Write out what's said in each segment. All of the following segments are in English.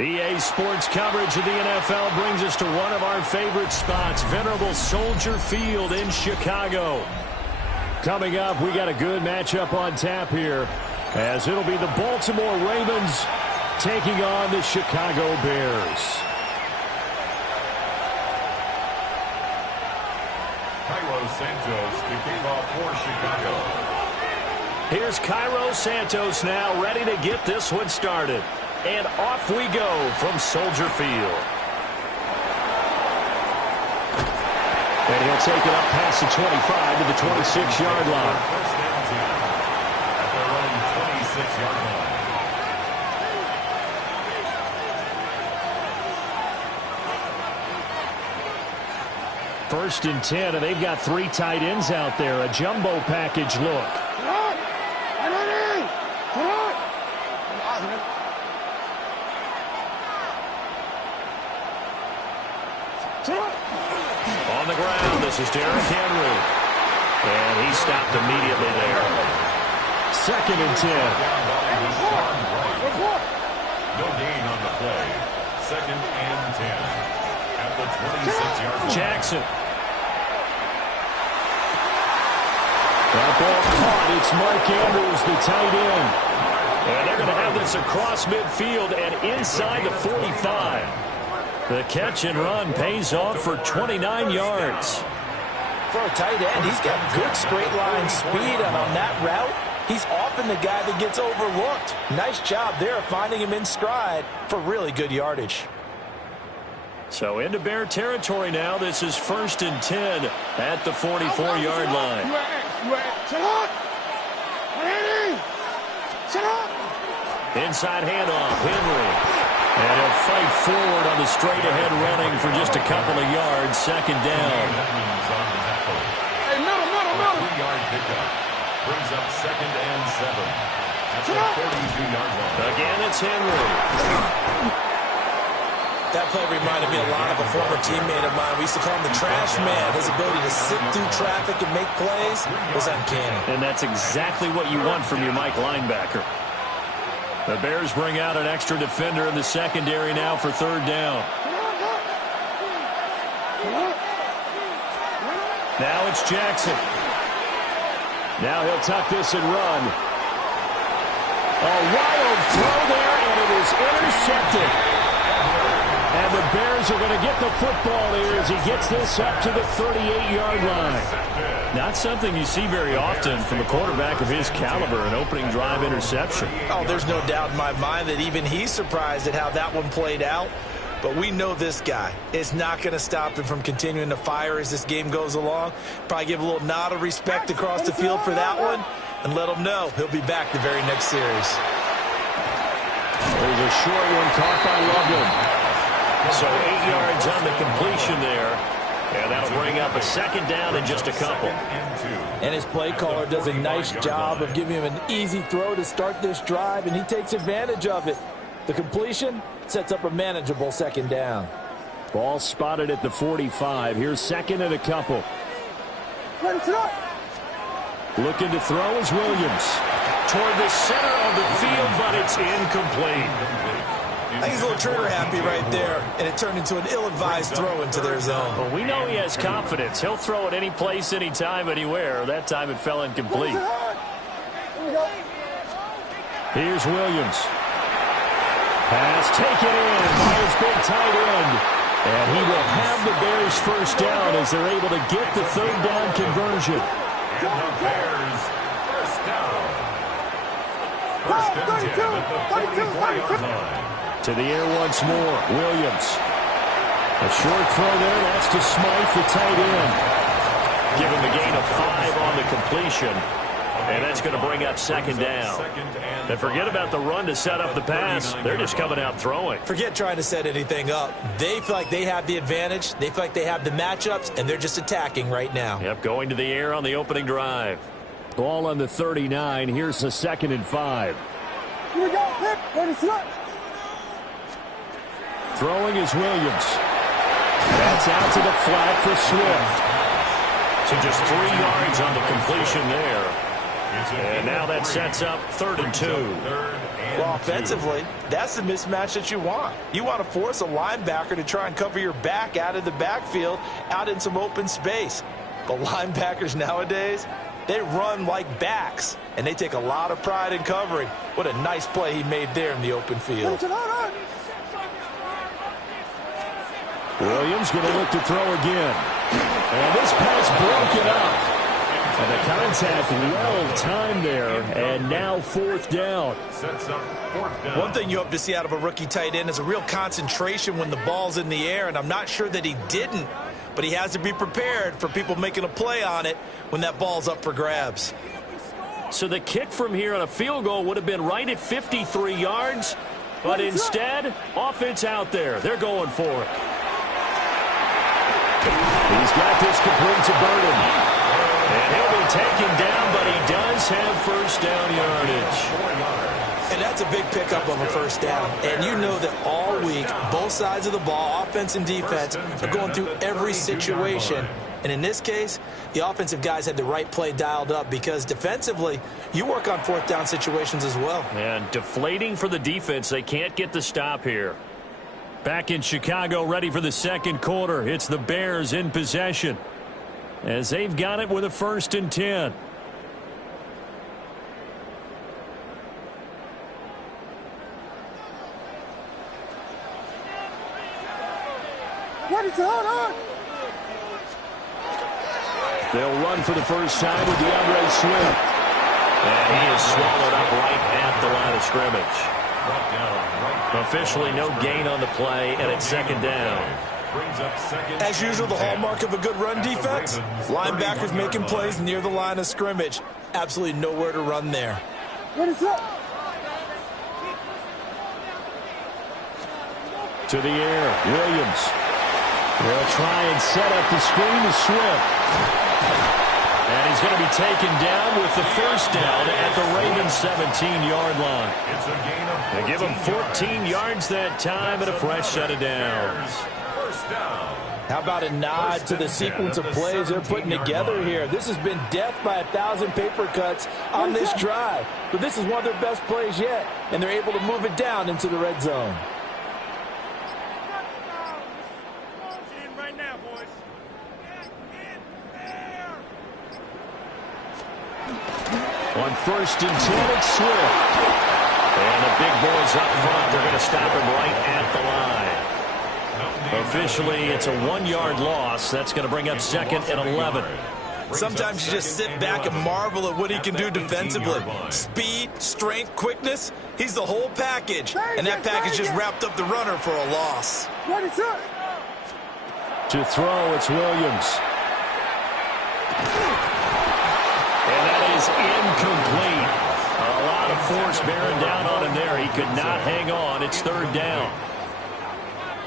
EA Sports coverage of the NFL brings us to one of our favorite spots, venerable Soldier Field in Chicago. Coming up, we got a good matchup on tap here, as it'll be the Baltimore Ravens taking on the Chicago Bears. Cairo Santos to kick off for Chicago. Here's Cairo Santos now, ready to get this one started. And off we go from Soldier Field. And he'll take it up past the 25 to the 26-yard line. First down 10 at their own 26-yard line. First and 10, and they've got 3 tight ends out there. A jumbo package look. On the ground, this is Derrick Henry. And he stopped immediately there. Second and 10. No gain on the play. Second and 10 at the 26-yard line. Jackson. That ball caught. It's Mark Andrews, the tight end. And they're going to have this across midfield and inside the 45. The catch and run pays off for 29 yards. For a tight end, he's got good straight line speed, and on that route, he's often the guy that gets overlooked. Nice job there of finding him in stride for really good yardage. So into Bear territory now. This is first and 10 at the 44-yard line. Inside handoff, Henry. And he'll fight forward on the straight-ahead running for just a couple of yards. Second down. Hey, middle. 3-yard pickup. Brings up second and 7 at the 42-yard line. Again, it's Henry. That play reminded me a lot of a former teammate of mine. We used to call him the trash man. His ability to sit through traffic and make plays was uncanny. And that's exactly what you want from your Mike linebacker. The Bears bring out an extra defender in the secondary now for third down. Now it's Jackson. Now he'll tuck this and run. A wild throw there, and it is intercepted. And the Bears are going to get the football here as he gets this up to the 38-yard line. Not something you see very often from a quarterback of his caliber, an opening drive interception. Oh, there's no doubt in my mind that even he's surprised at how that one played out. But we know this guy is not going to stop him from continuing to fire as this game goes along. Probably give a little nod of respect across the field for that one and let him know he'll be back the very next series. There's a short one caught by Loveland. So 8 yards on the completion there. And that'll bring up a second down in just a couple. And his play caller does a nice job of giving him an easy throw to start this drive, and he takes advantage of it. The completion sets up a manageable second down. Ball spotted at the 45. Here's second and a couple. Looking to throw is Williams. Toward the center of the field, but it's incomplete. I think he's a little trigger happy right there, and it turned into an ill-advised throw into their zone. Well, we know he has confidence. He'll throw it any place, anytime, anywhere. That time it fell incomplete. Here's Williams. Pass taken in by his big tight end. And he will have the Bears first down as they're able to get the third down conversion. And the Bears first down. First and 10 at the 44-yard line. To the air once more, Williams. A short throw there, that's to Smythe, the tight end. Give him a gain of 5 on the completion. And that's going to bring up second down. And forget about the run to set up the pass. They're just coming out throwing. Forget trying to set anything up. They feel like they have the advantage. They feel like they have the matchups, and they're just attacking right now. Yep, going to the air on the opening drive. Ball on the 39. Here's the second and 5. Here we go. Pick. Ready, set. Throwing is Williams. That's out to the flat for Swift. So just 3 yards on the completion there. And now that sets up 3rd and 2. Well, offensively, that's the mismatch that you want. You want to force a linebacker to try and cover your back out of the backfield, out in some open space. But linebackers nowadays, they run like backs, and they take a lot of pride in covering. What a nice play he made there in the open field. Williams going to look to throw again. And this pass broken up. And the contact well timed there, and now 4th down. Sets up 4th down. One thing you hope to see out of a rookie tight end is a real concentration when the ball's in the air, and I'm not sure that he didn't, but he has to be prepared for people making a play on it when that ball's up for grabs. So the kick from here on a field goal would have been right at 53 yards, but instead, offense out there. They're going for it. He's got this complete to Burton. And he'll be taken down, but he does have 1st down yardage. And that's a big pickup of a 1st down. And you know that all week, both sides of the ball, offense and defense, are going through every situation. And in this case, the offensive guys had the right play dialed up because defensively, you work on 4th down situations as well. And deflating for the defense. They can't get the stop here. Back in Chicago, ready for the 2nd quarter. It's the Bears in possession, as they've got it with a 1st and 10. They'll run for the first time with DeAndre Swift. And he is swallowed up right at the line of scrimmage. Officially no gain on the play, and it's 2nd down. As usual, the hallmark of a good run defense, linebackers making plays near the line of scrimmage. Absolutely nowhere to run there. To the air, Williams. They'll try and set up the screen to Swift. And he's going to be taken down with the 1st down at the Ravens' 17-yard line. They give him 14 yards that time and a fresh set of downs. How about a nod to the sequence of plays they're putting together here? This has been death by 1,000 paper cuts on this drive. But this is one of their best plays yet, and they're able to move it down into the red zone. On 1st and 10, it's Swift. And the big boys up front, they're going to stop him right at the line. Officially, it's a 1-yard loss. That's going to bring up 2nd and 11. Sometimes you just sit back and marvel at what he can do defensively. Speed, strength, quickness, he's the whole package. And that package just wrapped up the runner for a loss. To throw, it's Williams. And that is incomplete. A lot of force bearing down on him there. He could not hang on. It's 3rd down.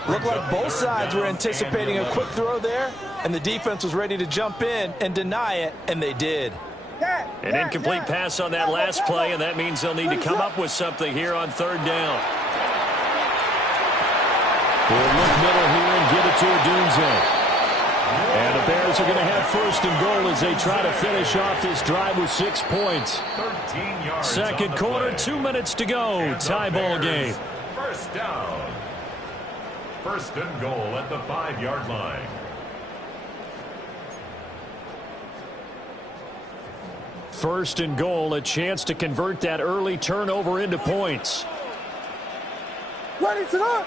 Looked like both sides were anticipating a quick throw there, and the defense was ready to jump in and deny it, and they did. An incomplete pass on that last play, and that means they'll need to come up with something here on 3rd down. We'll look middle here and give it to Odunze. And the Bears are going to have 1st and goal as they try to finish off this drive with 6 points. 2nd quarter, 2 minutes to go. Tie ball game. 1st down. 1st and goal at the 5-yard line. First and goal, a chance to convert that early turnover into points. Ready to go.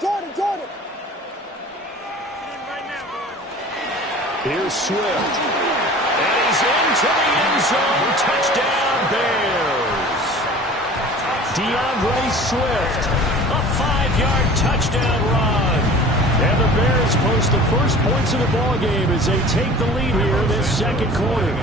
Jordan. Here's Swift. And he's into the end zone. Touchdown, Bears. DeAndre Swift. A 5-yard touchdown run. And the Bears post the first points of the ball game as they take the lead here in this 2nd quarter.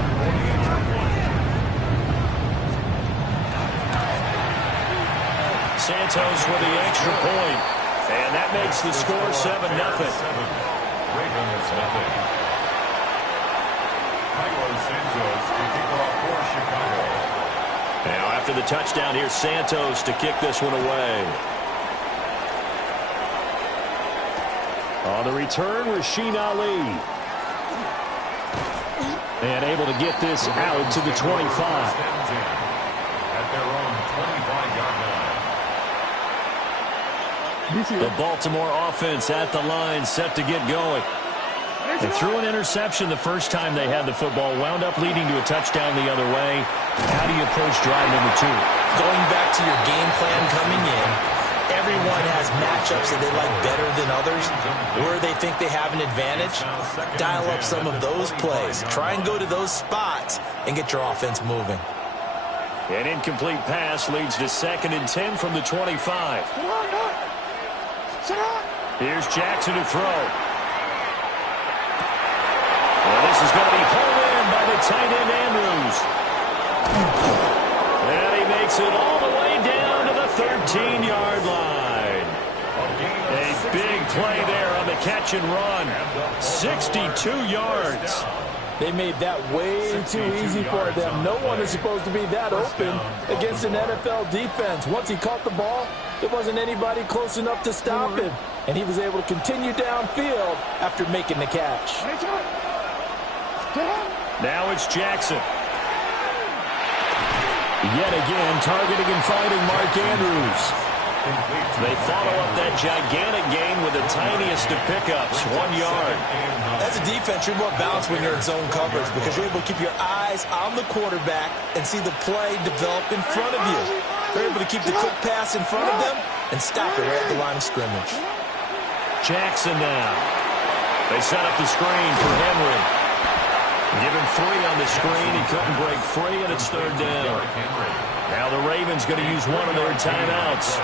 Santos with the extra point. And that makes the score 7-0. Ravens nothing. Santos to kick off for Chicago. Now after the touchdown, here's Santos to kick this one away. On the return, Rasheen Ali. And able to get this out to the 25. At their own 25-yard line. The Baltimore offense at the line, set to get going. They threw an interception the first time they had the football, wound up leading to a touchdown the other way. How do you approach drive number 2? Going back to your game plan coming in, everyone has matchups that they like better than others. Where they think they have an advantage, dial up some of those plays. Try and go to those spots and get your offense moving. An incomplete pass leads to 2nd and 10 from the 25. Here's Jackson to throw. Well, this is going to be pulled in by the tight end Andrews. And he makes it all the way down to the 13-yard line. A big play there on the catch and run. 62 yards. They made that way too easy for them. No one is supposed to be that open against an NFL defense. Once he caught the ball, there wasn't anybody close enough to stop him. And he was able to continue downfield after making the catch. Now it's Jackson. Yet again, targeting and finding Mark Andrews. They follow up that gigantic gain with the tiniest of pickups, 1 yard. As a defense, you're more balanced when you're in zone coverage because you're able to keep your eyes on the quarterback and see the play develop in front of you. They're able to keep the quick pass in front of them and stop it right at the line of scrimmage. Jackson now. They set up the screen for Henry. Give him 3 on the screen. He couldn't break free, and it's 3rd down. Now the Ravens going to use one of their timeouts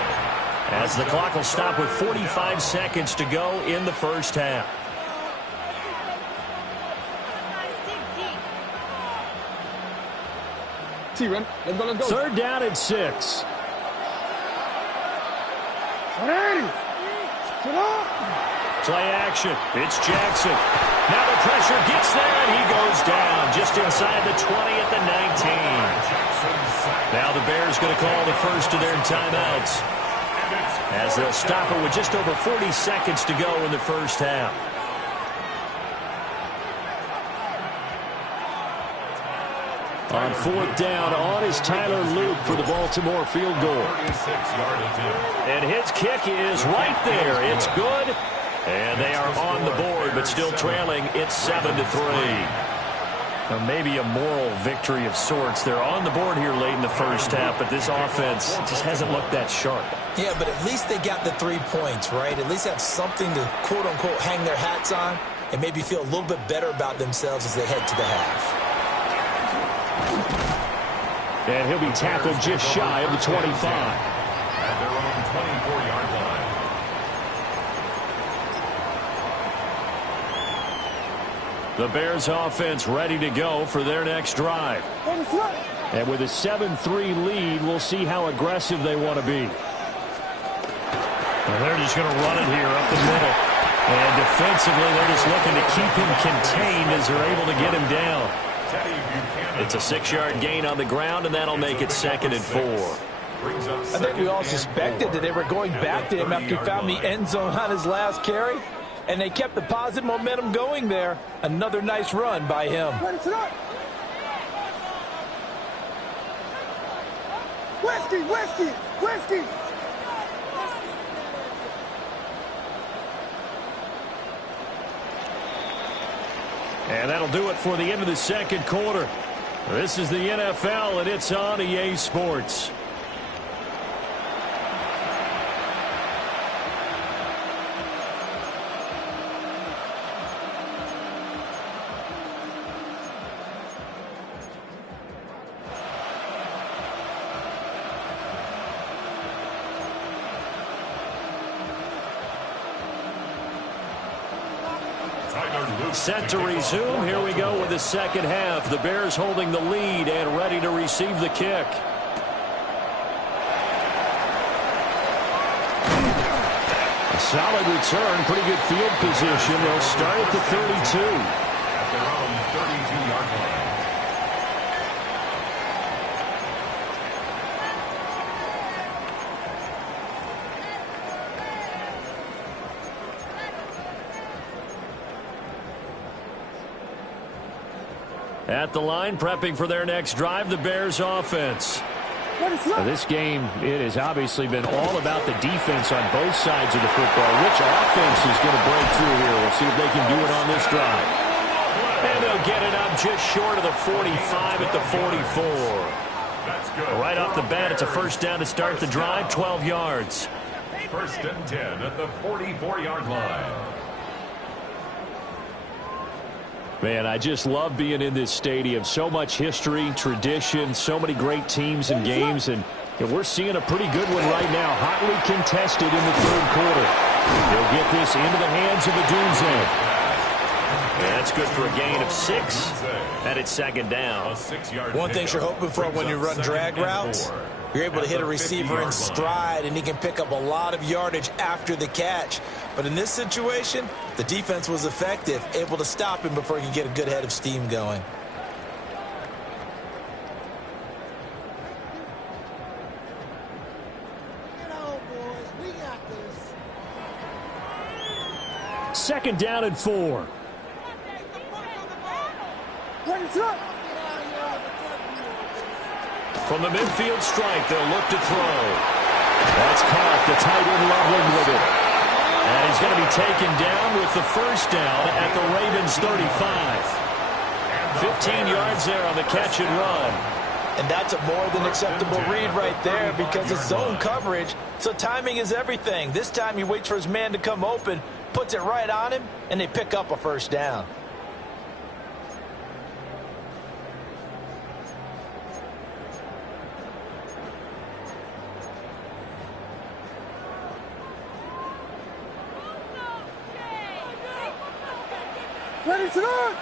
as the clock will stop with 45 seconds to go in the first half. Let's go. 3rd down and 6. Play action. It's Jackson. Now the pressure gets there, and he goes down just inside the 20 at the 19. Now the Bears going to call the first of their timeouts as they'll stop it with just over 40 seconds to go in the first half. On 4th down, on is Tyler Luke for the Baltimore field goal. And his kick is right there. It's good. And they are on the board, but still trailing. It's 7-3. Maybe a moral victory of sorts. They're on the board here late in the first half, but this offense just hasn't looked that sharp. Yeah, but at least they got the 3 points, right? At least have something to, quote-unquote, hang their hats on and maybe feel a little bit better about themselves as they head to the half. And he'll be tackled just shy of the 25. At their own 24-yard line. The Bears offense ready to go for their next drive. And with a 7-3 lead, we'll see how aggressive they want to be. And they're just going to run it here up the middle. And defensively, they're just looking to keep him contained as they're able to get him down. It's a 6-yard gain on the ground, and that'll make it 2nd and 4. I think we all suspected that they were going back to him after he found the end zone on his last carry. And they kept the positive momentum going there. Another nice run by him. Whiskey. And that'll do it for the end of the second quarter. This is the NFL, and it's on EA Sports. Set to resume. Here we go with the second half. The Bears holding the lead and ready to receive the kick. A solid return. Pretty good field position. They'll start at the 32. At their own 32-yard line. At the line, prepping for their next drive, the Bears offense. This game, it has obviously been all about the defense on both sides of the football. Which offense is going to break through here? We'll see if they can do it on this drive. And they'll get it up just short of the 45 at the 44. That's good. Right off the bat, it's a first down to start the drive, 12 yards. First and 10 at the 44-yard line. Man, I just love being in this stadium. So much history, tradition, so many great teams and games, and we're seeing a pretty good one right now, hotly contested in the third quarter. They'll get this into the hands of the Dunze. That's good for a gain of 6, and it's second down. One thing you're hoping for when you run drag routes, you're able to hit a receiver in stride, and he can pick up a lot of yardage after the catch. But in this situation, the defense was effective, able to stop him before he could get a good head of steam going. Second down and 4. From the midfield strike, they'll look to throw. That's caught. The tight end Loveland with it. And he's going to be taken down with the first down at the Ravens 35. 15 yards there on the catch and run. And that's a more than acceptable read right there because it's zone coverage, so timing is everything. This time he waits for his man to come open, puts it right on him, and they pick up a first down. Ready to run!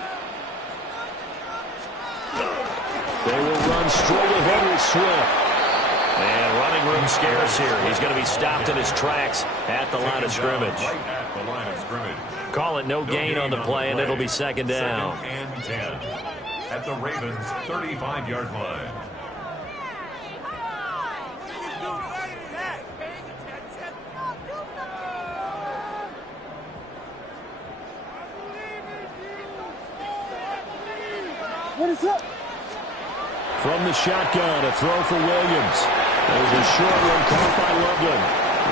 They will run straight ahead with Swift. And running room scarce here. He's going to be stopped in his tracks at the line of scrimmage. Right at the line of scrimmage. Call it no gain on the play, and it'll be second down. Second and 10 at the Ravens' 35-yard line. What is up? From the shotgun, a throw for Williams. There's a short one caught by Loveland.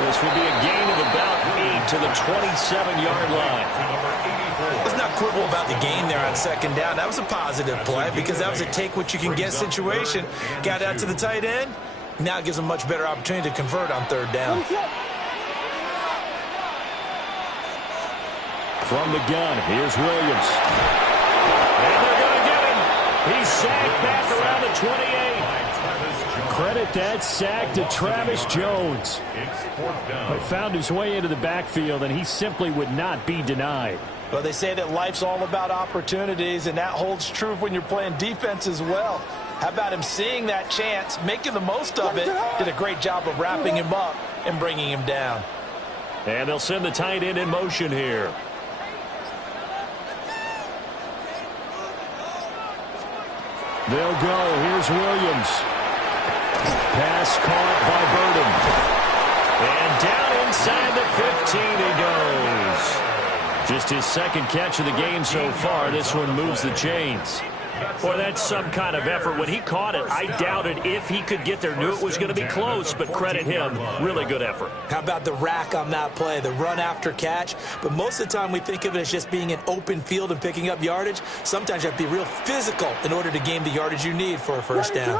This will be a gain of about 8 to the 27-yard line. Let's not quibble about the gain there on second down. That was a positive play because that was a take-what-you-can-get situation. Got out to the tight end. Now it gives them a much better opportunity to convert on third down. From the gun, here's Williams. And they're going to get him. He's sacked back around the 28. Credit that sack to Travis Jones. But found his way into the backfield, and he simply would not be denied. Well, they say that life's all about opportunities, and that holds true when you're playing defense as well. How about him seeing that chance, making the most of it, did a great job of wrapping him up and bringing him down. And they'll send the tight end in motion here. They'll go. Here's Williams. Pass caught by Burden. And down inside the 15 he goes. Just his second catch of the game so far. This one moves the chains. Boy, that's some kind of effort. When he caught it, I doubted if he could get there. Knew it was going to be close, but credit him. Really good effort. How about the rack on that play, the run after catch? But most of the time we think of it as just being an open field and picking up yardage. Sometimes you have to be real physical in order to gain the yardage you need for a first down.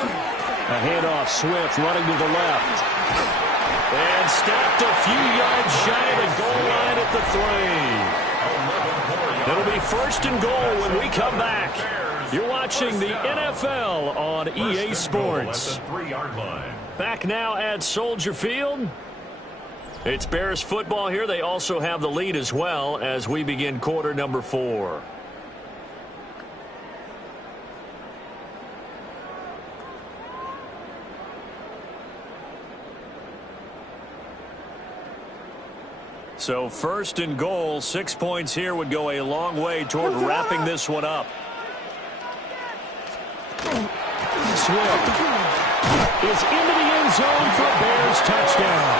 A handoff, Swift running to the left. And stopped a few yards shy of the goal line at the 3. It'll be first and goal when we come back. You're watching the NFL on EA Sports. Back now at Soldier Field. It's Bears football here. They also have the lead as well as we begin quarter number 4. So first and goal, 6 points here would go a long way toward wrapping this one up. Swift is into the end zone for a Bears touchdown.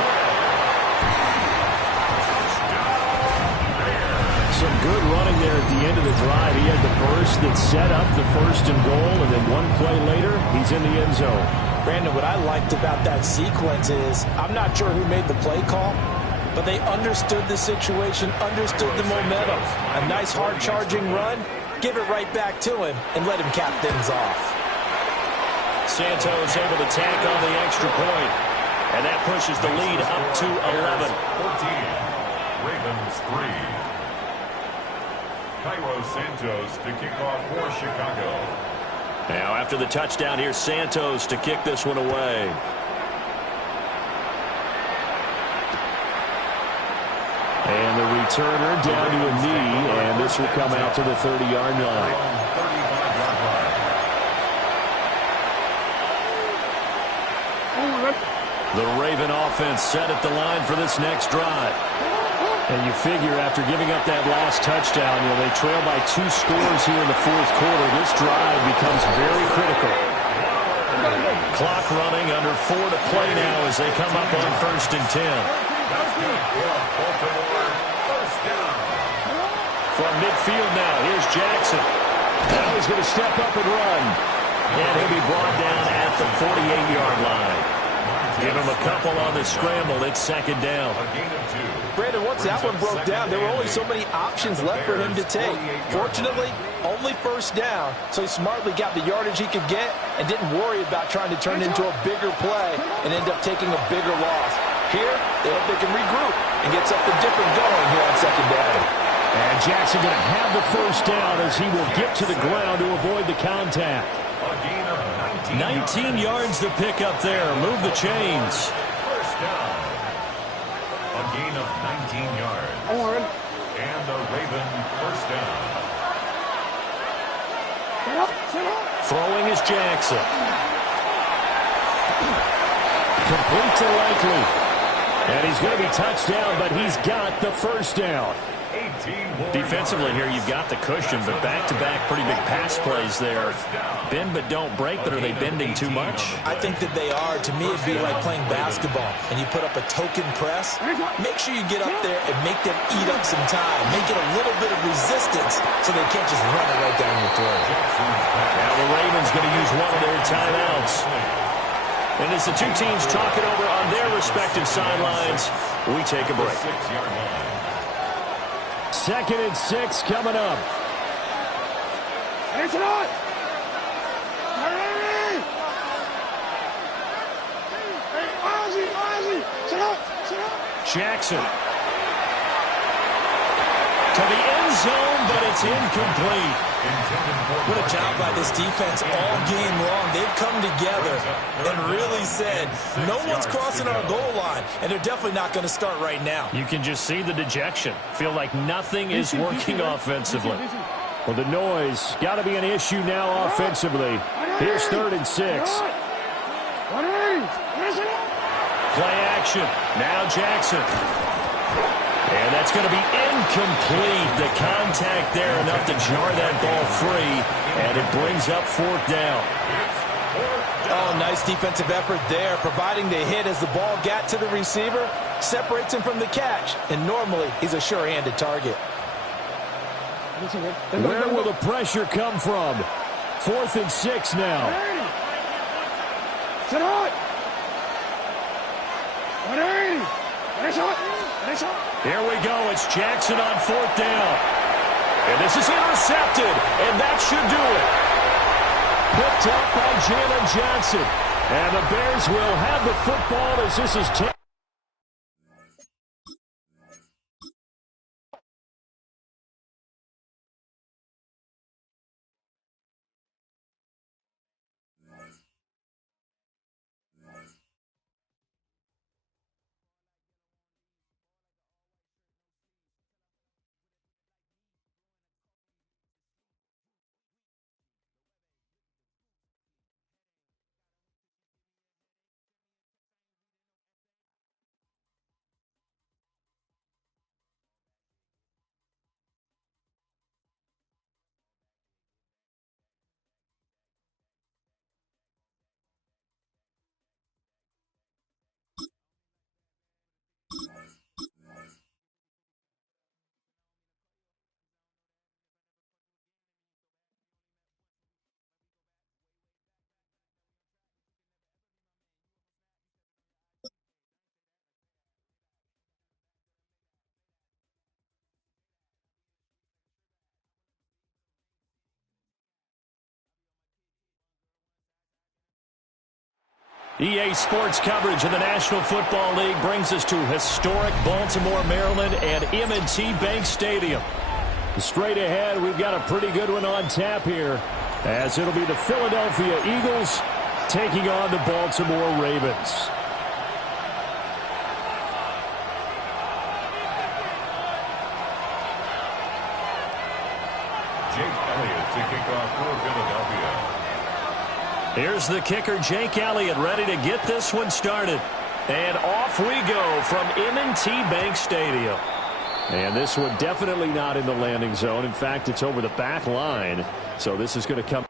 Some good running there at the end of the drive. He had the burst that set up the first and goal, and then one play later, he's in the end zone. Brandon, what I liked about that sequence is I'm not sure who made the play call, but they understood the situation, understood the momentum. A nice hard-charging run, give it right back to him, and let him cap things off. Santos able to tack on the extra point, and that pushes the lead up to 11. 14, Ravens 3. Cairo Santos to kick off for Chicago. Now after the touchdown, here's Santos to kick this one away. And the returner down to a knee, and this will come out to the 30-yard line. 35-yard line. The Raven offense set at the line for this next drive. And you figure after giving up that last touchdown, they trail by 2 scores here in the fourth quarter. This drive becomes very critical. Clock running, under 4 to play now as they come up on 1st and 10. From midfield now, here's Jackson. Now he's going to step up and run. And he'll be brought down at the 48-yard line. Give him a couple on the scramble. It's 2nd down. Brandon, once that one broke down, there were only so many options left for him to take. Fortunately, only 1st down, so he smartly got the yardage he could get and didn't worry about trying to turn it into a bigger play and end up taking a bigger loss. Here, they hope they can regroup and get something different going here on 2nd down. And Jackson going to have the 1st down as he will get to the ground to avoid the contact. 19 yards to pick up there. Move the chains. 1st down. A gain of 19 yards. And the Raven 1st down. Throwing is Jackson. Complete to Likely. And he's going to be touched down, but he's got the 1st down. Defensively here, you've got the cushion, but back-to-back pretty big pass plays there. Bend but don't break, but are they bending too much? I think that they are. To me, it'd be like playing basketball, and you put up a token press. Make sure you get up there and make them eat up some time. Make it a little bit of resistance so they can't just run it right down your throat. Now the Ravens going to use one of their timeouts. And as the two teams talk it over on their respective sidelines, we take a break. 2nd and 6 coming up. Jackson to the end zone, but it's incomplete. What a job by this defense all game long. They've come together and really said, no one's crossing our goal line, and they're definitely not going to start right now. You can just see the dejection. Feel like nothing is working offensively. Well, the noise got to be an issue now offensively. Here's 3rd and 6. Play action. Now Jackson. And that's going to be incomplete. The contact there enough to jar that ball free. And it brings up 4th down. Oh, nice defensive effort there, providing the hit as the ball got to the receiver, separates him from the catch. And normally, he's a sure-handed target. Where will the pressure come from? 4th and 6 now. Here we go. It's Jackson on 4th down. And this is intercepted. And that should do it. Picked up by Jalen Johnson. And the Bears will have the football as this is 10. EA Sports coverage of the National Football League brings us to historic Baltimore, Maryland, and M&T Bank Stadium. Straight ahead, we've got a pretty good one on tap here, as it'll be the Philadelphia Eagles taking on the Baltimore Ravens. Jake Elliott to kick off for Philadelphia. Here's the kicker, Jake Elliott, ready to get this one started. And off we go from M&T Bank Stadium. And this one definitely not in the landing zone. In fact, it's over the back line. So this is going to come.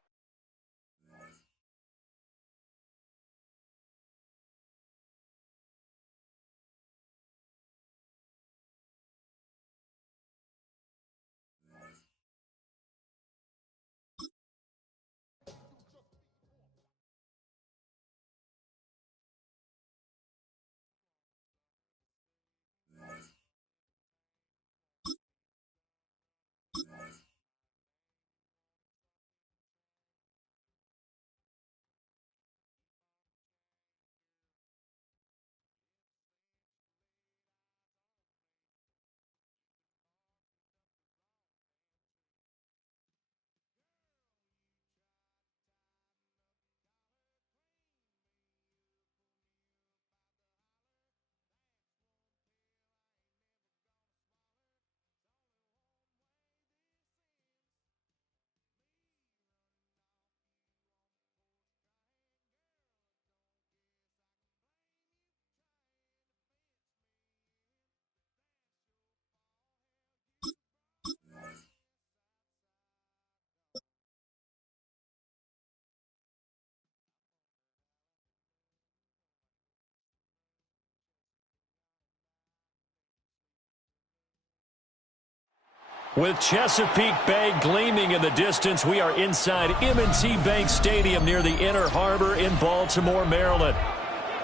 With Chesapeake Bay gleaming in the distance, we are inside M&T Bank Stadium near the Inner Harbor in Baltimore, Maryland.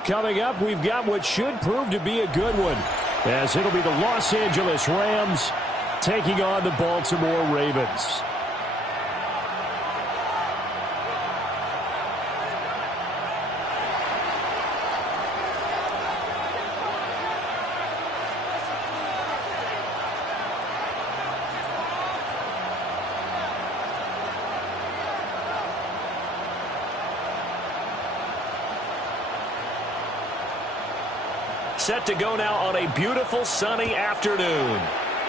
Coming up, we've got what should prove to be a good one, as it'll be the Los Angeles Rams taking on the Baltimore Ravens. Set to go now on a beautiful sunny afternoon.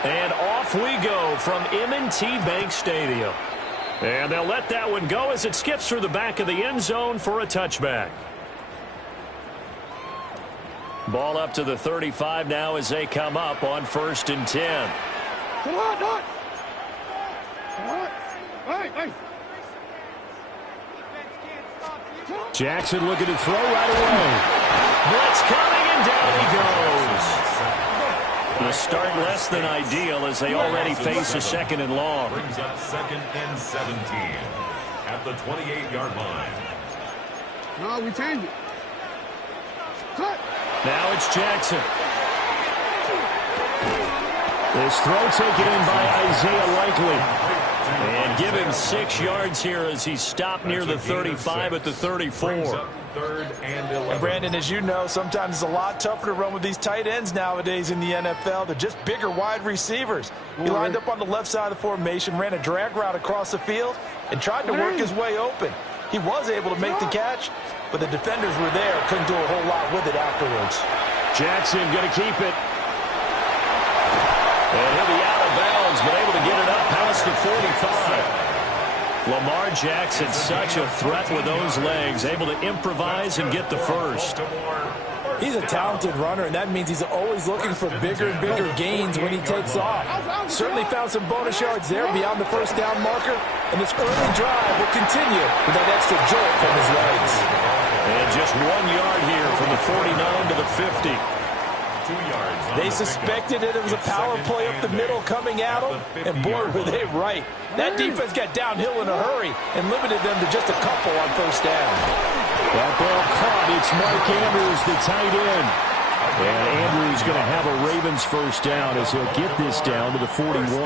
And off we go from M&T Bank Stadium. And they'll let that one go as it skips through the back of the end zone for a touchback. Ball up to the 35 now as they come up on 1st and 10. Come on, Doc. Hey. Jackson looking to throw right away. Blitz coming, and down he goes. The start less than ideal as they already face a 2nd and long. Brings up 2nd and 17 at the 28-yard line. No, we changed it. Cut. Now it's Jackson. This throw taken in by Isaiah Likely. And give him 6 yards here as he stopped near the 35 at the 34. And Brandon, as you know, sometimes it's a lot tougher to run with these tight ends nowadays in the NFL. They're just bigger wide receivers. He lined up on the left side of the formation, ran a drag route across the field, and tried to work his way open. He was able to make the catch, but the defenders were there, couldn't do a whole lot with it afterwards. Jackson going to keep it. And he'll be out of bounds, but able to get it up past the 45. Lamar Jackson, such a threat with those legs, able to improvise and get the first. He's a talented runner, and that means he's always looking for bigger and bigger gains when he takes off. Certainly found some bonus yards there beyond the 1st down marker, and this early drive will continue with that extra jolt from his legs. And just 1 yard here from the 49 to the 50. 2 yards. They suspected it was a power play up the middle coming at them, and boy, were they right. That defense got downhill in a hurry and limited them to just a couple on 1st down. That ball caught. It's Mark Andrews, the tight end. And Andrews going to have a Ravens 1st down as he'll get this down to the 41.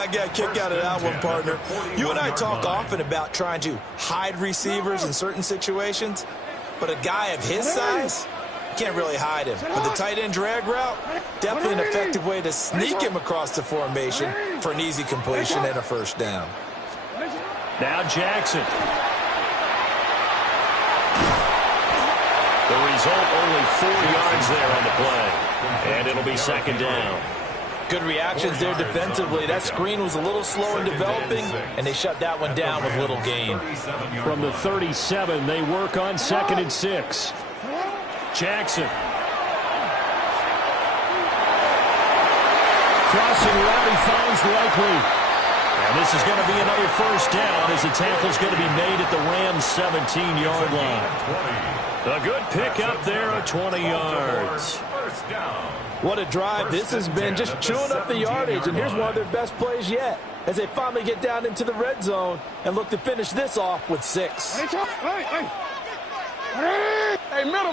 I got a kick out of that one, partner. You and I talk often about trying to hide receivers in certain situations. But a guy of his size, can't really hide him. But the tight end drag route, definitely an effective way to sneak him across the formation for an easy completion and a first down. Now Jackson. The result, only 4 yards there on the play. And it'll be second down. Good reactions there defensively. That screen was a little slow in developing, and they shut that one down with little gain. From the 37, they work on 2nd and 6. Jackson. Crossing route, he finds Likely. And this is going to be another first down as the tackle's going to be made at the Rams' 17-yard line. A good pickup there at 20 yards. What a drive this has been, just chewing up the yardage. And here's one of their best plays yet as they finally get down into the red zone and look to finish this off with 6. Hey, middle.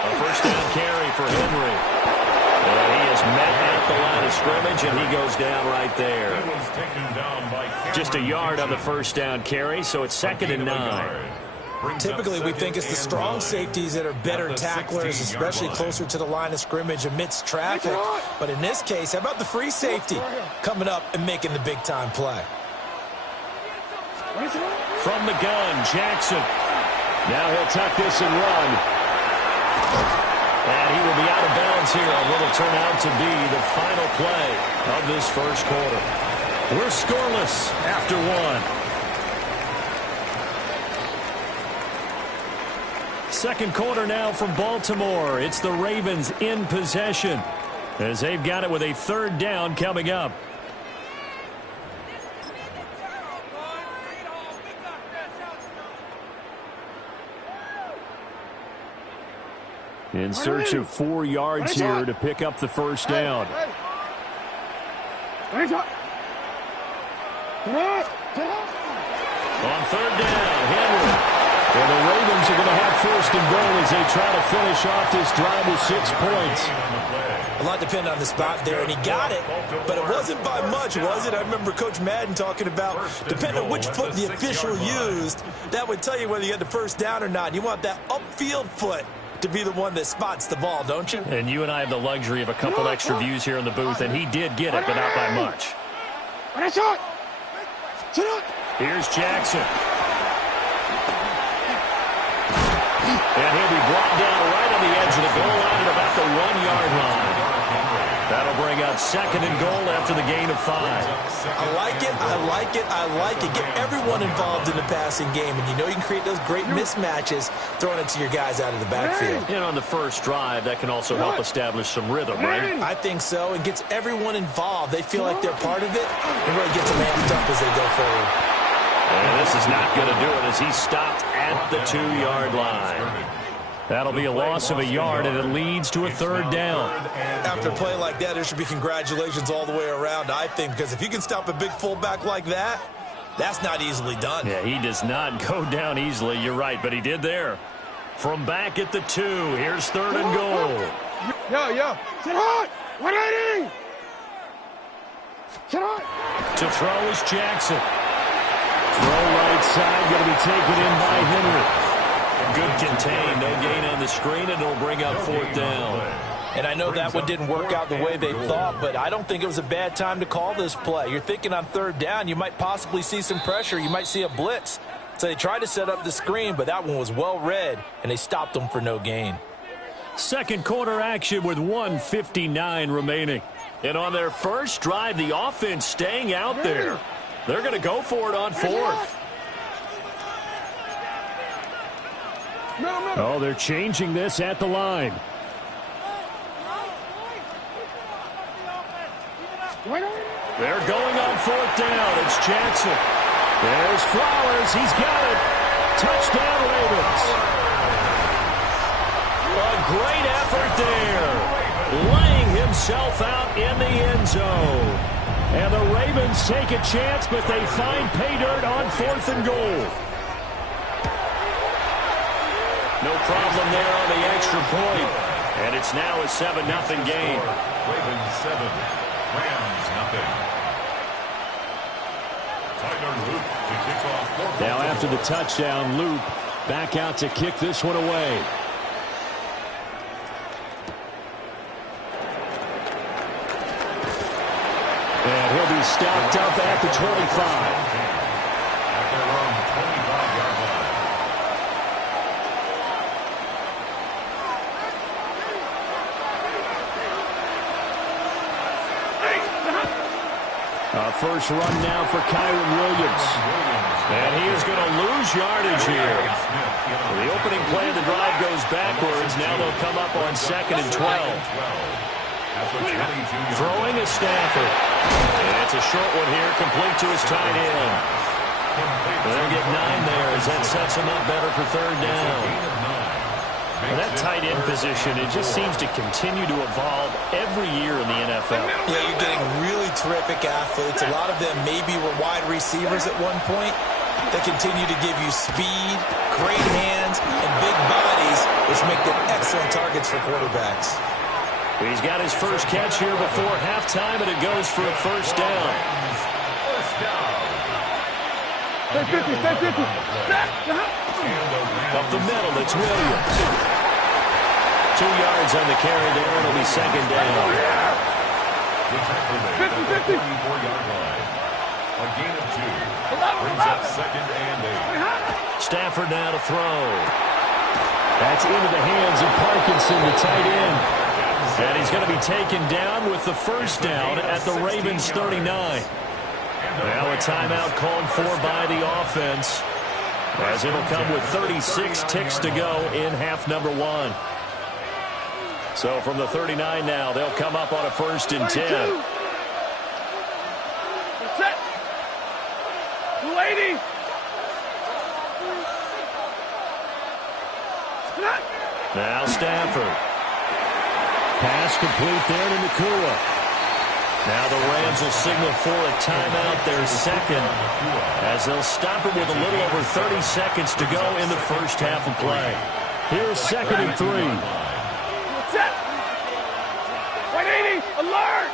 A first down carry for Henry. And he is met at the line of scrimmage, and he goes down right there. Just a yard on the first down carry, so it's 2nd and 9. Typically, we think it's the strong safeties that are better tacklers, especially closer to the line of scrimmage amidst traffic. But in this case, how about the free safety coming up and making the big-time play? From the gun, Jackson. Now he'll tuck this and run. And he will be out of bounds here on what will turn out to be the final play of this first quarter. We're scoreless after 1. Second quarter now from Baltimore. It's the Ravens in possession as they've got it with a 3rd down coming up. In search of 4 yards here to pick up the first down. On 3rd down, Henry. And the Ravens are going to have 1st and goal as they try to finish off this drive with 6 points. A lot depended on the spot there, and he got it, but it wasn't by much, was it? I remember Coach Madden talking about, depending on which foot the official used, that would tell you whether you had the first down or not. You want that upfield foot to be the one that spots the ball, don't you? And you and I have the luxury of a couple extra views here in the booth, and he did get it, but not by much. Here's Jackson. And he'll be brought down right on the edge of the goal line at about the 1-yard line. That'll bring out 2nd and goal after the gain of 5. I like it. Get everyone involved in the passing game, and you know you can create those great mismatches throwing it to your guys out of the backfield. And on the first drive, that can also help establish some rhythm, right? I think so, and gets everyone involved. They feel like they're part of it, and really gets them amped up as they go forward. And this is not going to do it as he stopped at the 2-yard line. That'll be a loss of a yard, and it leads to a 3rd down. After a play like that, there should be congratulations all the way around, I think, because if you can stop a big fullback like that, that's not easily done. Yeah, he does not go down easily. You're right, but he did there. From back at the 2, here's 3rd and goal. To throw is Jackson. Throw right side, going to be taken in by Henry. Good contain, no gain on the screen, and it'll bring up 4th down. And I know that one didn't work out the way they thought, but I don't think it was a bad time to call this play. You're thinking on 3rd down, you might possibly see some pressure. You might see a blitz. So they tried to set up the screen, but that one was well read, and they stopped them for no gain. Second quarter action with 1:59 remaining. And on their first drive, the offense staying out there. They're going to go for it on 4th. Oh, they're changing this at the line. They're going on 4th down. It's Jackson. There's Flowers. He's got it. Touchdown, Ravens. A great effort there. Laying himself out in the end zone. And the Ravens take a chance, but they find pay dirt on 4th and goal. No problem there on the extra point. And it's now a 7-0 game. Ravens 7, Rams 0. Now after the touchdown, Loop back out to kick this one away. And he'll be stopped up at the 25. At their own 25-yard line. First run now for Kyron Williams. And he is going to lose yardage here. The opening play of the drive goes backwards. Now they'll come up on 2nd and 12. Throwing is Stafford. And it's a short one here, complete to his tight end. They'll get 9 there as that sets him up better for 3rd down. And that tight end position, it just seems to continue to evolve every year in the NFL. Yeah, you're getting really terrific athletes. A lot of them maybe were wide receivers at one point. They continue to give you speed, great hands, and big bodies, which make them excellent targets for quarterbacks. He's got his first catch here before halftime, and it goes for a 1st down. Stay 50, stay 50. Up the middle, it's Williams. 2 yards on the carry there, and it'll be 2nd down. 50, 50. 34-yard line. A gain of 2. Brings up 2nd and 8. Stafford now to throw. That's into the hands of Parkinson, the tight end. And he's going to be taken down with the 1st down at the Ravens 39. Now a timeout called for by the offense, as it'll come with 36 ticks to go in half number 1. So from the 39 now, they'll come up on a 1st and 10. That's it. 280. Now Stafford. Pass complete there to Nakua. Now the Rams will signal for a timeout, their 2nd, as they'll stop it with a little over 30 seconds to go in the first half of play. Here's 2nd and 3. That's it. 180. Alert.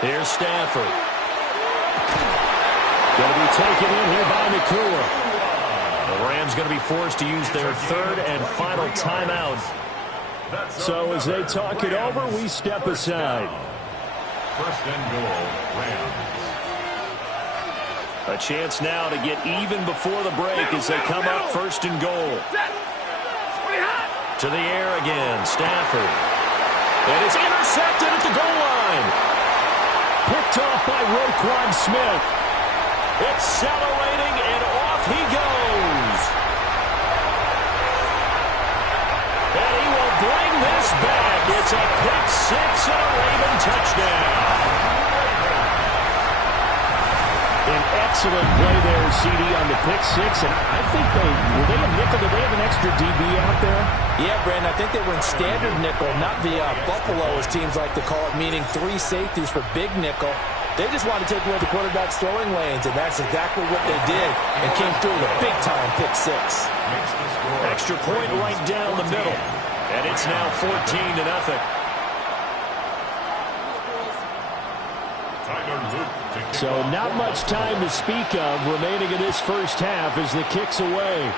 Here's Stafford. Going to be taken in here by Nakua. The Rams going to be forced to use their 3rd and final timeout. So as they talk it over, we step aside. 1st and goal, Rams. A chance now to get even before the break as they come up 1st and goal. To the air again, Stafford. And it's intercepted at the goal line. Picked off by Roquan Smith. Accelerating, and off he goes. And he will bring this back. It's a pick 6 and a Raven touchdown. An excellent play there, CD, on the pick 6. And I think were they a nickel? Did they have an extra DB out there? Yeah, Brandon, I think they were in standard nickel, not the Buffalo, as teams like to call it, meaning 3 safeties for big nickel. They just wanted to take away the quarterback's throwing lanes, and that's exactly what they did, and came through with a big-time pick 6. Extra point right down the middle, and it's now 14-0. So not much time to speak of remaining in this first half as the kick's away.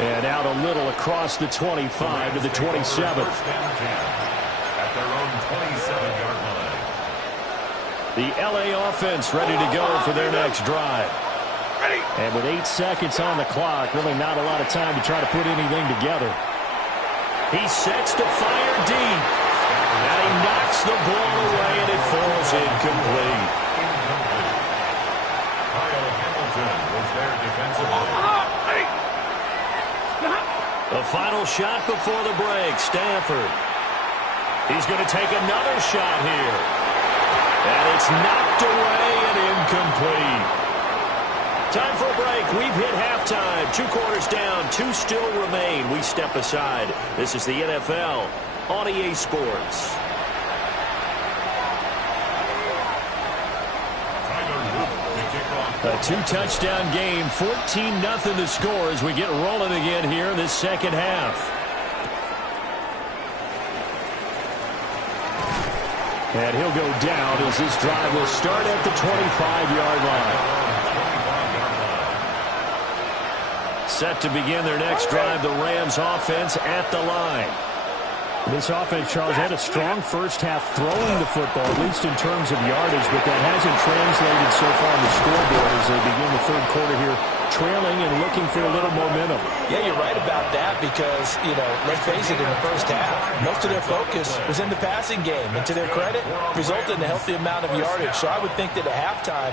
And out a little across the 25 to the 27. At their own 27-yard line. The LA offense ready to go for their next drive. And with 8 seconds on the clock, really not a lot of time to try to put anything together. He sets to fire deep. And he knocks the ball away, and it falls incomplete. Kyle Hamilton was there defensively. The final shot before the break, Stafford. He's going to take another shot here. And it's knocked away and incomplete. Time for a break. We've hit halftime. 2 quarters down. 2 still remain. We step aside. This is the NFL on EA Sports. A 2-touchdown game. 14-0 to score as we get rolling again here in this second half. And he'll go down as this drive will start at the 25-yard line. Set to begin their next drive, the Rams offense at the line. This offense, Charles, had a strong first half throwing the football, at least in terms of yardage, but that hasn't translated so far on the scoreboard as they begin the third quarter here, trailing and looking for a little momentum. Yeah, you're right about that because, let's face it, in the first half, most of their focus was in the passing game. And to their credit, resulted in a healthy amount of yardage. So I would think that at halftime,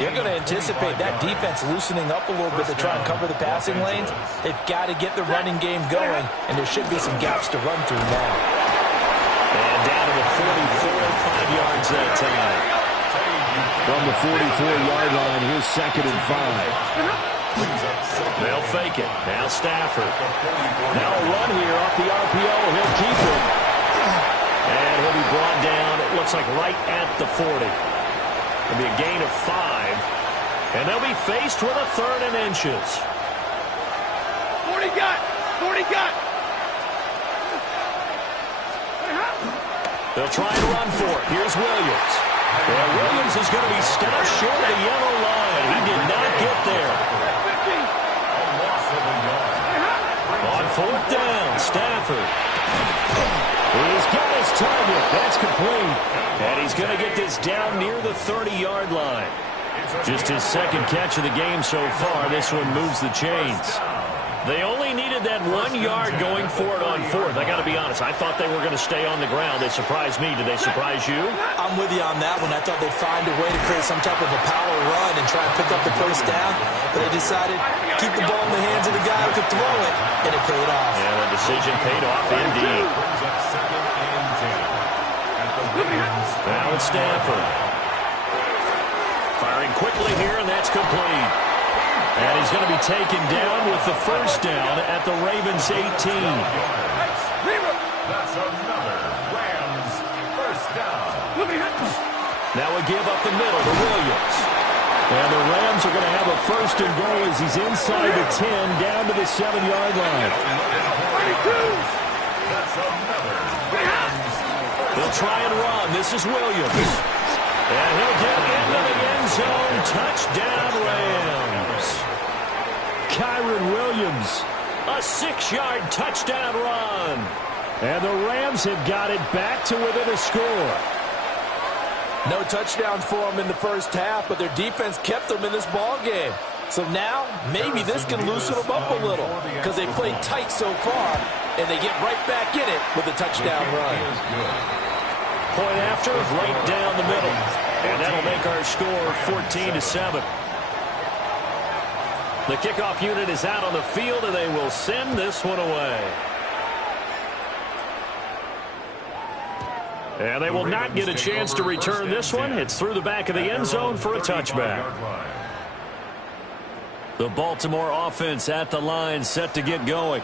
they're going to anticipate that defense loosening up a little bit to try and cover the passing lanes. They've got to get the running game going, and there should be some gaps to run through now. And down to the 44, 5 yards that time. From the 44-yard line, here's 2nd and 5. They'll fake it. Now Stafford. Now a run here off the RPO. He'll keep it. And he'll be brought down, it looks like right at the 40. It'll be a gain of 5. And they'll be faced with a 3rd and inches. 40 got. 40 got. They'll try and run for it. Here's Williams. And Williams is going to be stopped short of the yellow line. He did not get there. On 4th down, Stafford. He's got his target. That's complete. And he's going to get this down near the 30-yard line. Just his 2nd catch of the game so far. This one moves the chains. They only needed that 1 yard going for it on 4th. I got to be honest, I thought they were going to stay on the ground. They surprised me. Did they surprise you? I'm with you on that one. I thought they'd find a way to create some type of a power run and try and pick up the first down. But they decided to keep the ball in the hands of the guy who could throw it, and it paid off. Yeah, the decision paid off indeed. Now it's Stafford. Firing quickly here, and that's complete. And he's going to be taken down with the first down at the Ravens' 18. That's another Rams first down. Now a give up the middle to Williams. And the Rams are going to have a 1st and goal as he's inside the 10 down to the 7-yard line. That's another Rams. They'll try and run. This is Williams. And he'll get into the end zone. Touchdown, Rams. Kyron Williams, a 6-yard touchdown run. And the Rams have got it back to within a score. No touchdowns for them in the first half, but their defense kept them in this ball game. So now, maybe this can loosen them up a little because they played tight so far, and they get right back in it with a touchdown run. Point after, right down the middle. And that'll make our score 14-7. The kickoff unit is out on the field, and they will send this one away. And they will not get a chance to return this one. It's through the back of the end zone for a touchback. The Baltimore offense at the line, set to get going.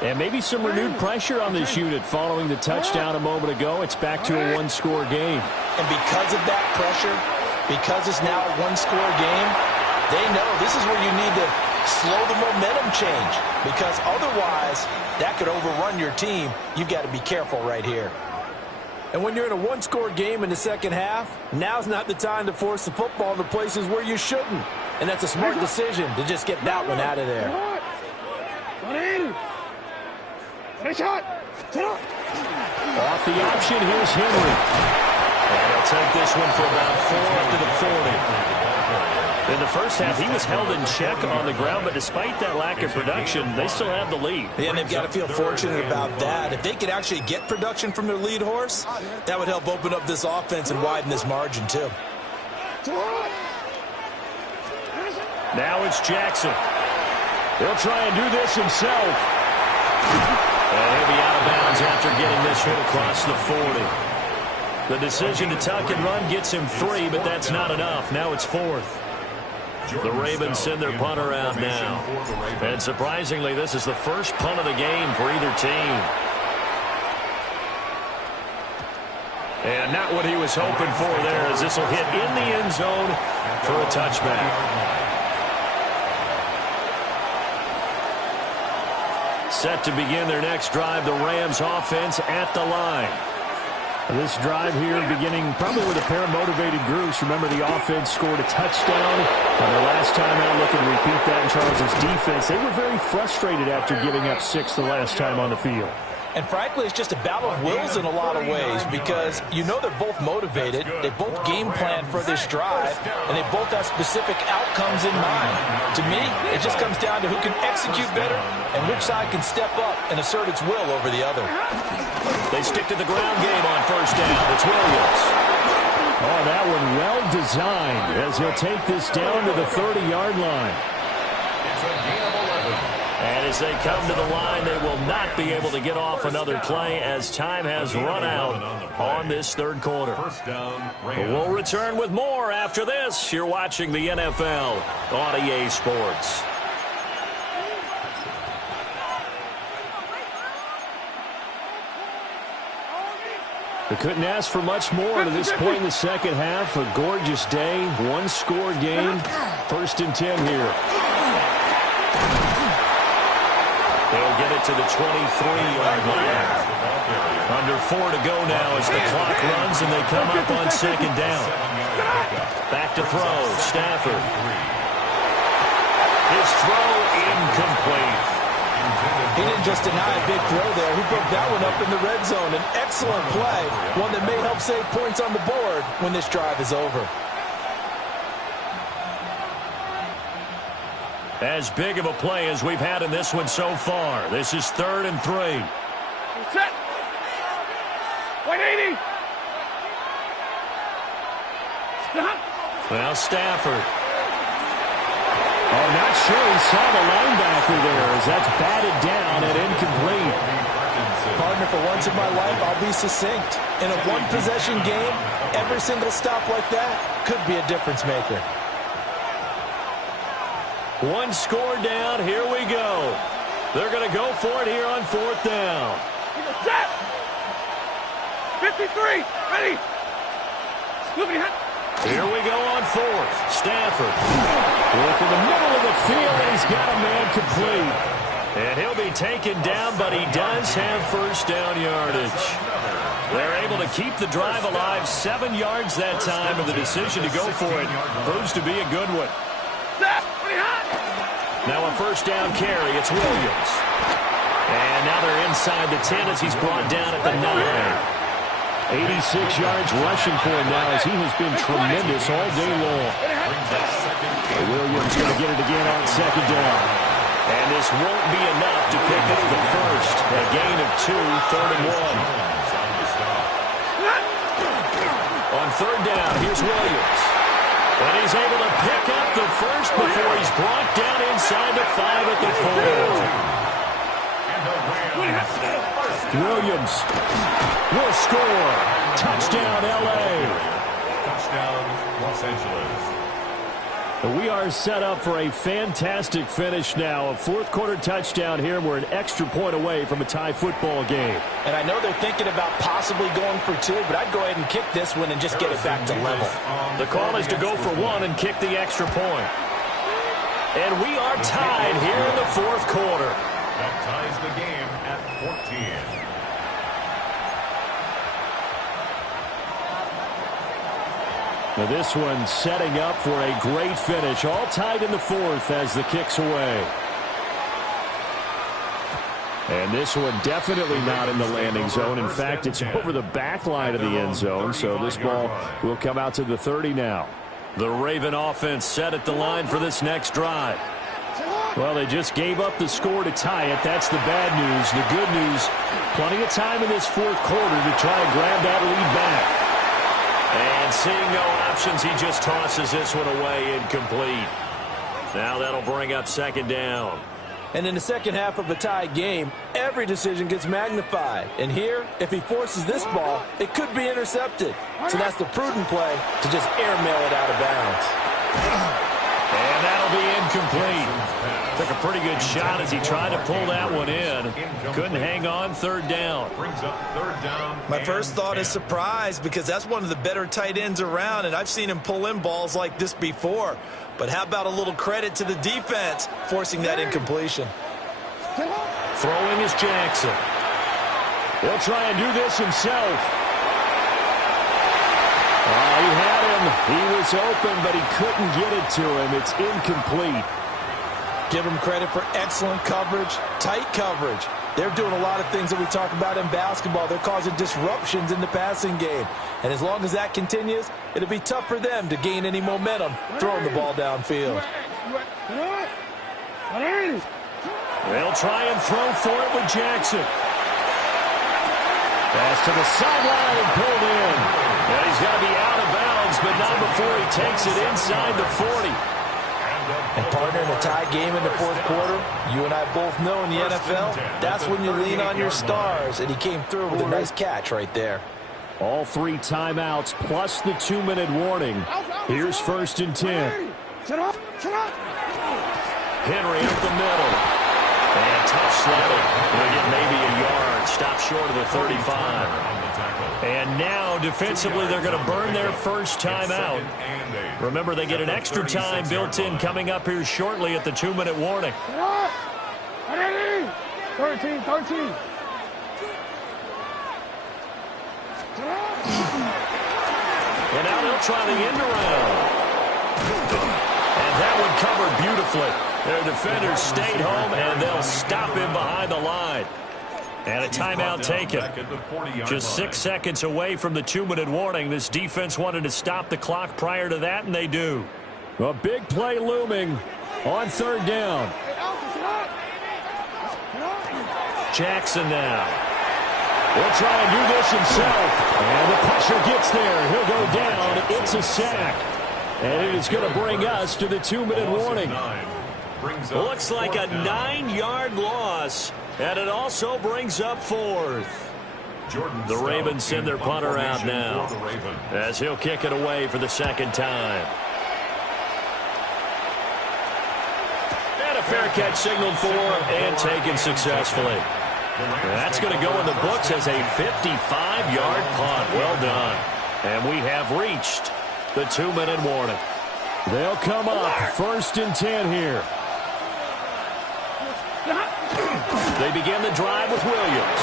And maybe some renewed pressure on this unit following the touchdown a moment ago. It's back to a 1-score game. And because of that pressure, because it's now a 1-score game, they know this is where you need to slow the momentum change. Because otherwise, that could overrun your team. You've got to be careful right here. And when you're in a 1-score game in the second half, now's not the time to force the football in the places where you shouldn't. And that's a smart decision to just get that one out of there. Off the option, here's Henry. And he'll take this one for about 4 up to the 40. In the first half, he was held in check on the ground, but despite that lack of production, they still have the lead. Yeah, and they've got to feel fortunate about that. If they could actually get production from their lead horse, that would help open up this offense and widen this margin, too. Now it's Jackson. He'll try and do this himself. And he'll be out of bounds after getting this one across the 40. The decision to tuck and run gets him 3, but that's not enough. Now it's 4th. The Ravens send their punter out now. And surprisingly, this is the first punt of the game for either team. And not what he was hoping for there, as this will hit in the end zone for a touchback. Set to begin their next drive, the Rams offense at the line. This drive here beginning probably with a pair of motivated groups. Remember, the offense scored a touchdown. Their last time out, looking to repeat that in Charles' defense. They were very frustrated after giving up 6 the last time on the field. And frankly, it's just a battle of wills in a lot of ways because you know they're both motivated. They both game plan for this drive, and they both have specific outcomes in mind. To me, it just comes down to who can execute better and which side can step up and assert its will over the other. They stick to the ground game on first down. It's Williams. Oh, that one well designed as he'll take this down to the 30-yard line. It's a gain of 11. And as they come to the line, they will not be able to get off another play as time has run out on this third quarter. First down, But we'll return with more after this. You're watching the NFL on EA Sports. They couldn't ask for much more to this point in the second half. A gorgeous day, one-score game. 1st and 10 here. They'll get it to the 23-yard line. Under 4 to go now as the clock runs and they come up on second down. Back to throw, Stafford. His throw incomplete. He didn't just deny a big throw there. He broke that one up in the red zone. An excellent play, one that may help save points on the board when this drive is over. As big of a play as we've had in this one so far. This is 3rd and 3. Set. 180. Stop. Well, Stafford. Oh, not sure he saw the linebacker there as that's batted down and incomplete. Partner, for once in my life, I'll be succinct. In a one-possession game, every single stop like that could be a difference maker. One score down. Here we go. They're going to go for it here on 4th down. Set. 53. Ready. Scoopy. Here we go on 4th. Stafford. Look in the middle of the field, and he's got a man complete. And he'll be taken down, but he does have first down yardage. They're able to keep the drive alive. 7 yards that time, and the decision to go for it proves to be a good one. Now a first down carry. It's Williams. And now they're inside the 10 as he's brought down at the 9. 86 yards rushing for him now as he has been tremendous all day long. Williams going to get it again on second down. And this won't be enough to pick up the first. A gain of 2, 3rd and 1. On 3rd down, here's Williams. And he's able to pick up the first before he's brought down inside the 5 at the 4. Williams will score. Touchdown, L.A. Touchdown, Los Angeles. We are set up for a fantastic finish now. A 4th quarter touchdown here. We're an extra point away from a tie football game. And I know they're thinking about possibly going for 2, but I'd go ahead and kick this one and just get it back to level. The call is to go for 1 and kick the extra point. And we are tied here in the 4th quarter. That ties the game at 14. Now this one setting up for a great finish. All tied in the 4th as the kick's away. And this one definitely not in the landing zone. In fact, it's over the back line of the end zone. So this ball will come out to the 30 now. The Raven offense set at the line for this next drive. Well, they just gave up the score to tie it. That's the bad news. The good news, plenty of time in this 4th quarter to try and grab that lead back. And seeing no options, he just tosses this one away, incomplete. Now that'll bring up second down. And in the second half of a tie game, every decision gets magnified. And here, if he forces this ball, it could be intercepted. So that's the prudent play to just airmail it out of bounds. And that'll be incomplete. Took a pretty good shot as he tried to pull that one in. Couldn't hang on. 3rd down. Brings up 3rd down. My first thought is surprise because that's one of the better tight ends around, and I've seen him pull in balls like this before. But how about a little credit to the defense forcing that incompletion? Throwing is Jackson. He'll try and do this himself. Oh, he had him. He was open, but he couldn't get it to him. It's incomplete. Give them credit for excellent coverage, tight coverage. They're doing a lot of things that we talk about in basketball. They're causing disruptions in the passing game. And as long as that continues, it'll be tough for them to gain any momentum throwing the ball downfield. They'll try and throw for it with Jackson. Pass to the sideline and pulled in. And he's got to be out of bounds, but not before he takes it inside the 40. And partner, in a tie game in the fourth quarter, you and I both know in the NFL, that's when you lean on your stars, and he came through with a nice catch right there. All 3 timeouts plus the 2-minute warning. Here's 1st and 10. Henry up the middle. And tough sledding. He'll get maybe a yard. Stop short of the 35. And now, defensively, they're going to burn their first timeout. Remember, they get an extra time built in coming up here shortly at the 2-minute warning. 13. And now they'll try the end around. And that one covered beautifully. Their defenders stayed home, and they'll stop him behind the line. And a timeout taken. Just 6 seconds away from the 2-minute warning. This defense wanted to stop the clock prior to that, and they do. A big play looming on 3rd down. Jackson now. He'll try and do this himself. And the pressure gets there. He'll go down. It's a sack. And it is going to bring us to the 2-minute warning. Looks like a 9-yard loss. And it also brings up 4th. The Ravens send their punter out now as he'll kick it away for the 2nd time. And a fair catch signaled for and taken successfully. That's going to go in the books as a 55-yard punt. Well done. And we have reached the 2-minute warning. They'll come up 1st and 10 here. They begin the drive with Williams.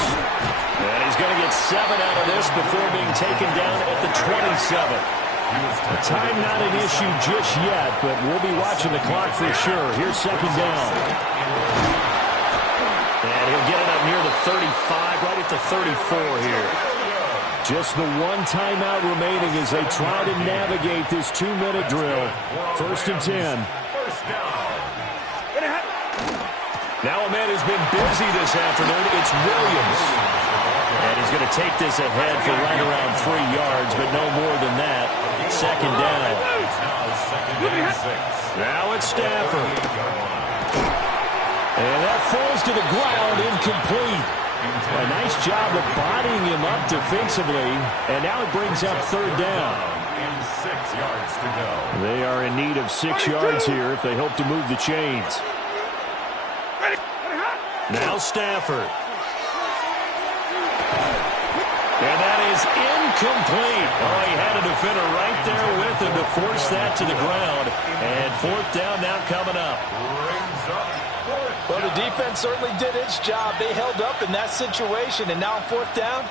And he's going to get 7 out of this before being taken down at the 27. Time not an issue just yet, but we'll be watching the clock for sure. Here's 2nd down. And he'll get it up near the 35, right at the 34 here. Just the 1 timeout remaining as they try to navigate this 2-minute drill. 1st and 10. Now a man who's been busy this afternoon, it's Williams. And he's going to take this ahead for right around 3 yards, but no more than that. 2nd down. Now it's Stafford. And that falls to the ground, incomplete. A nice job of bodying him up defensively. And now it brings up 3rd down. 6 yards to go. They are in need of 6 yards here if they hope to move the chains. Now Stafford. And that is incomplete. Oh, he had a defender right there with him to force that to the ground. And 4th down now coming up. Well, the defense certainly did its job. They held up in that situation. And now on 4th down,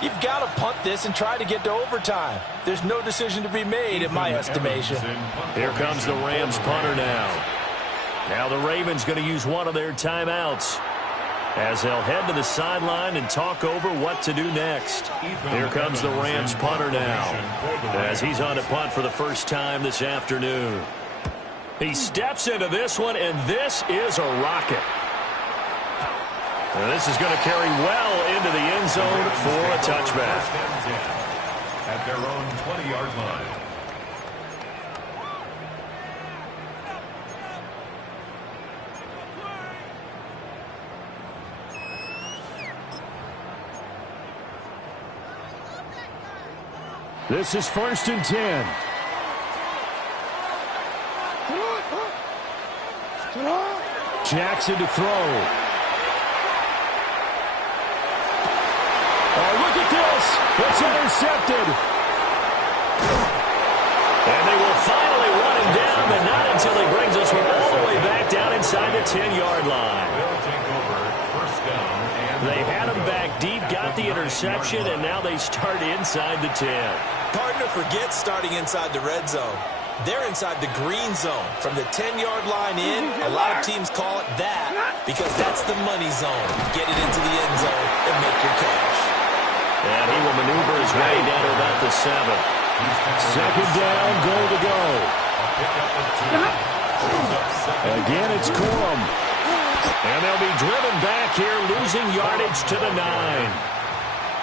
you've got to punt this and try to get to overtime. There's no decision to be made in my estimation. Here comes the Rams punter now. Now the Ravens going to use one of their timeouts as they'll head to the sideline and talk over what to do next. Here comes the Rams punter now as he's on to punt for the first time this afternoon. He steps into this one, and this is a rocket. And this is going to carry well into the end zone for a touchback. At their own 20-yard line. This is 1st and 10. Jackson to throw. Oh, look at this. It's intercepted. And they will finally run him down, but not until he brings us all the way back down inside the 10-yard line. They'll take over 1st down. They had him back deep, got the interception, and now they start inside the 10. Partner, forget starting inside the red zone. They're inside the green zone. From the 10-yard line in, a lot of teams call it that because that's the money zone. Get it into the end zone and make your cash. And he will maneuver his way down to about the 7. Second down, goal to go. Again, it's Corum. And they'll be driven back here, losing yardage to the 9.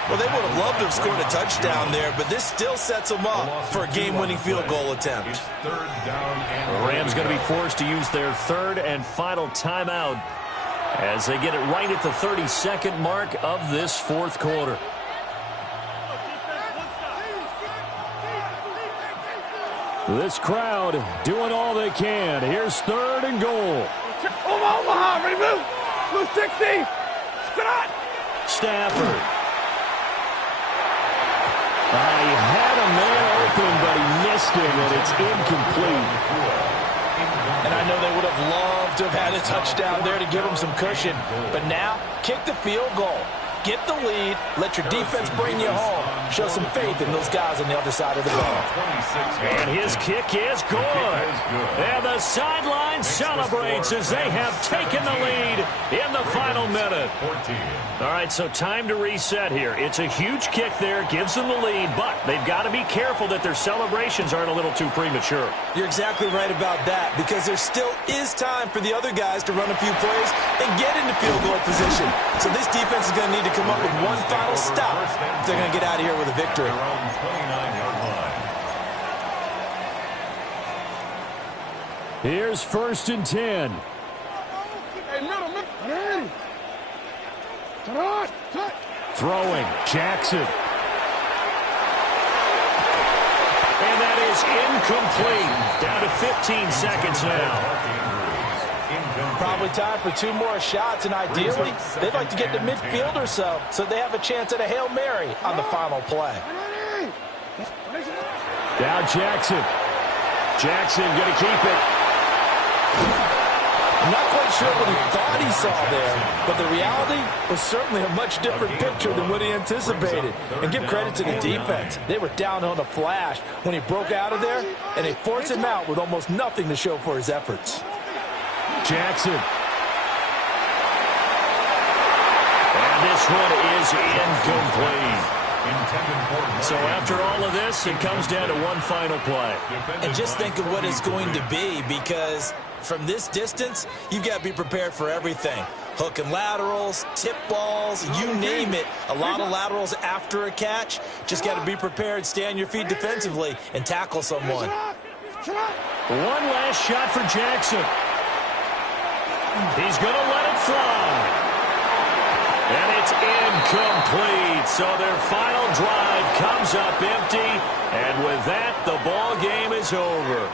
Well, they would have loved to have scored a touchdown there, but this still sets them up for a game-winning field goal attempt. The Rams going to be forced to use their third and final timeout as they get it right at the 32nd mark of this fourth quarter. This crowd doing all they can. Here's third and goal. Omaha, ready, move. Move 60. Stafford. He had a man open, but he missed him, and it's incomplete. And I know they would have loved to have had a touchdown there to give them some cushion. But now, kick the field goal. Get the lead. Let your defense bring you home. Show some faith in those guys on the other side of the ball. And his kick is good. And the sideline celebrates as they have taken the lead in the final minute. All right, so time to reset here. It's a huge kick there, gives them the lead, but they've got to be careful that their celebrations aren't a little too premature. You're exactly right about that, because there still is time for the other guys to run a few plays and get into field goal position. So this defense is going to need to come up with one final stop if they're going to get out of here with a victory. Here's first and 10. Throwing, Jackson. And that is incomplete. Down to 15 seconds now. Probably time for 2 more shots, and ideally, they'd like to get to midfield or so they have a chance at a Hail Mary on the final play. Now Jackson. Jackson going to keep it. I'm not quite sure what he thought he saw there, but the reality was certainly a much different picture than what he anticipated. And give credit to the defense. They were down on a flash when he broke out of there, and they forced him out with almost nothing to show for his efforts. Jackson. And this one is incomplete. So after all of this, it comes down to one final play. And just think of what it's going to be, because from this distance, you've got to be prepared for everything. Hook and laterals, tip balls, you name it. A lot of laterals after a catch. Just got to be prepared, stay on your feet defensively, and tackle someone. One last shot for Jackson. He's going to let it fly. And it's incomplete. So their final drive comes up empty. And with that, the ball game is over.